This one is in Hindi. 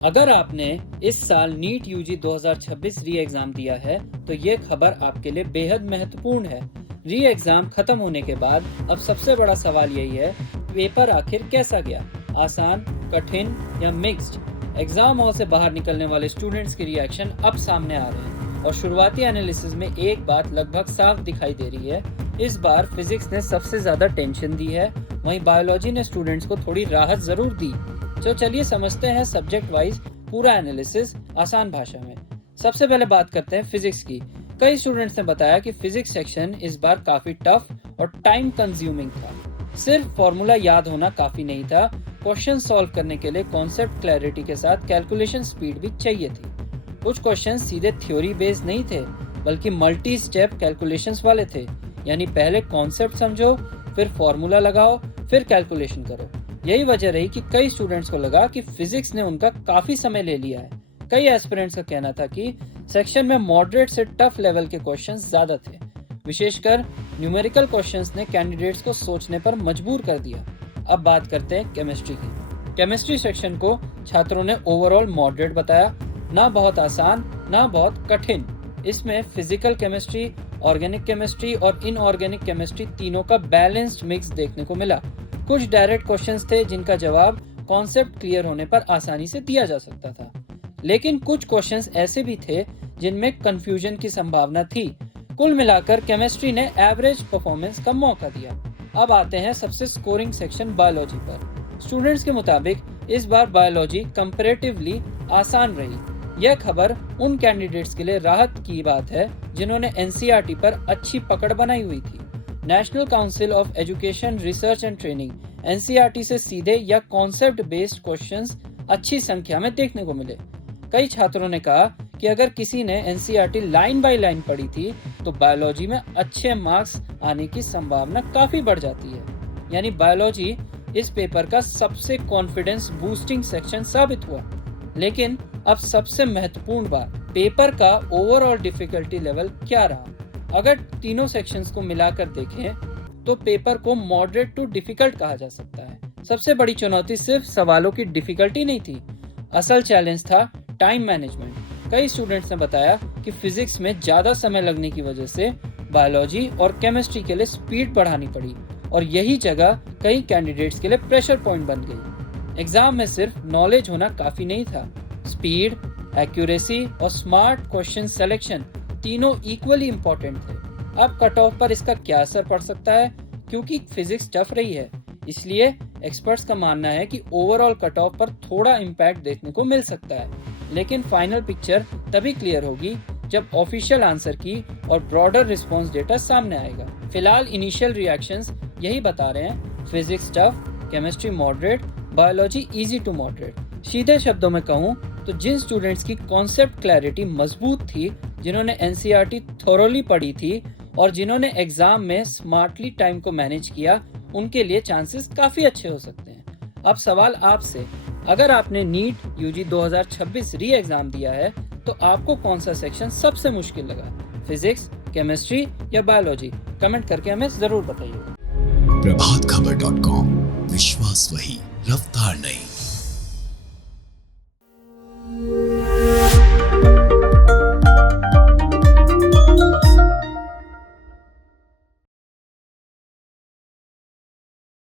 अगर आपने इस साल नीट यूजी 2026 री एग्जाम दिया है तो ये खबर आपके लिए बेहद महत्वपूर्ण है। री एग्जाम खत्म होने के बाद अब सबसे बड़ा सवाल यही है, पेपर आखिर कैसा गया, आसान, कठिन या मिक्स्ड। एग्जाम हॉल से बाहर निकलने वाले स्टूडेंट्स के रिएक्शन अब सामने आ रहे हैं और शुरुआती एनालिसिस में एक बात लगभग साफ दिखाई दे रही है। इस बार फिजिक्स ने सबसे ज्यादा टेंशन दी है, वहीं बायोलॉजी ने स्टूडेंट्स को थोड़ी राहत जरूर दी। तो चलिए समझते हैं सब्जेक्ट वाइज पूरा एनालिसिस आसान भाषा में। सबसे पहले बात करते हैं फिजिक्स की। कई स्टूडेंट्स ने बताया कि फिजिक्स सेक्शन इस बार काफी टफ और टाइम कंज्यूमिंग था। सिर्फ फॉर्मूला याद होना काफी नहीं था, क्वेश्चन सॉल्व करने के लिए कॉन्सेप्ट क्लैरिटी के साथ कैलकुलेशन स्पीड भी चाहिए थी। कुछ क्वेश्चन सीधे थ्योरी बेस्ड नहीं थे, बल्कि मल्टी स्टेप कैलकुलेशंस वाले थे, यानी पहले कॉन्सेप्ट समझो, फिर फॉर्मूला लगाओ, फिर कैलकुलेशन करो। यही वजह रही कि कई स्टूडेंट्स को लगा कि फिजिक्स ने उनका काफी समय ले लिया है। कई एस्पिरेंट्स का कहना था कि सेक्शन में मॉडरेट से टफ लेवल के क्वेश्चंस ज्यादा थे। विशेषकर न्यूमेरिकल क्वेश्चंस ने कैंडिडेट्स को सोचने पर मजबूर कर दिया। अब बात करते हैं केमिस्ट्री की। केमिस्ट्री सेक्शन को छात्रों ने ओवरऑल मॉडरेट बताया, ना बहुत आसान ना बहुत कठिन। इसमें फिजिकल केमिस्ट्री, ऑर्गेनिक केमिस्ट्री और इनऑर्गेनिक केमिस्ट्री तीनों का बैलेंस्ड मिक्स देखने को मिला। कुछ डायरेक्ट क्वेश्चंस थे जिनका जवाब कॉन्सेप्ट क्लियर होने पर आसानी से दिया जा सकता था, लेकिन कुछ क्वेश्चंस ऐसे भी थे जिनमें कंफ्यूजन की संभावना थी। कुल मिलाकर केमिस्ट्री ने एवरेज परफॉर्मेंस का मौका दिया। अब आते हैं सबसे स्कोरिंग सेक्शन बायोलॉजी पर। स्टूडेंट्स के मुताबिक इस बार बायोलॉजी कंपैरेटिवली आसान रही। यह खबर उन कैंडिडेट्स के लिए राहत की बात है जिन्होंने एनसीईआरटी पर अच्छी पकड़ बनाई हुई थी। National council of education research and training NCERT से सीधे या कॉन्सेप्ट बेस्ड क्वेश्चंस अच्छी संख्या में देखने को मिले। कई छात्रों ने कहा कि अगर किसी ने एनसीईआरटी लाइन बाय लाइन पढ़ी थी तो बायोलॉजी में अच्छे मार्क्स आने की संभावना काफी बढ़ जाती है। यानी बायोलॉजी इस पेपर का सबसे कॉन्फिडेंस बूस्टिंग सेक्शन साबित हुआ। लेकिन अब सबसे महत्वपूर्ण बात, पेपर का ओवरऑल डिफिकल्टी लेवल क्या रहा। अगर तीनों सेक्शंस को मिलाकर देखें तो पेपर को मॉडरेट टू डिफिकल्ट कहा जा सकता है। सबसे बड़ी चुनौती सिर्फ सवालों की डिफिकल्टी नहीं थी, असल चैलेंज था टाइम मैनेजमेंट। कई स्टूडेंट्स ने बताया कि फिजिक्स में ज्यादा समय लगने की वजह से बायोलॉजी और केमिस्ट्री के लिए स्पीड बढ़ानी पड़ी और यही जगह कई कैंडिडेट्स के लिए प्रेशर पॉइंट बन गई। एग्जाम में सिर्फ नॉलेज होना काफी नहीं था, स्पीड, एक्यूरेसी और स्मार्ट क्वेश्चन सिलेक्शन तीनों इक्वली इम्पोर्टेंट थे। अब कट ऑफ पर इसका क्या असर पड़ सकता है, क्योंकि फिजिक्स टफ रही है, इसलिए एक्सपर्ट्स का मानना है कि ओवरऑल कट ऑफ पर थोड़ा इम्पैक्ट देखने को मिल सकता है। लेकिन फाइनल पिक्चर तभी क्लियर होगी जब ऑफिशियल आंसर की और ब्रॉडर रिस्पॉन्स डेटा सामने आएगा। फिलहाल इनिशियल रिएक्शंस यही बता रहे हैं, physics tough, chemistry moderate, biology easy to moderate. सीधे शब्दों में कहूँ तो जिन स्टूडेंट्स की कॉन्सेप्ट क्लैरिटी मजबूत थी, जिन्होंने एनसीईआरटी थोरोली पढ़ी थी और जिन्होंने एग्जाम में स्मार्टली टाइम को मैनेज किया, उनके लिए चांसेस काफी अच्छे हो सकते हैं। अब सवाल आपसे, अगर आपने नीट यूजी 2026 री एग्जाम दिया है तो आपको कौन सा सेक्शन सबसे मुश्किल लगा, फिजिक्स, केमिस्ट्री या बायोलॉजी? कमेंट करके हमें जरूर बताइए। प्रभातखबर.com, विश्वास वही, रफ्तार नहीं।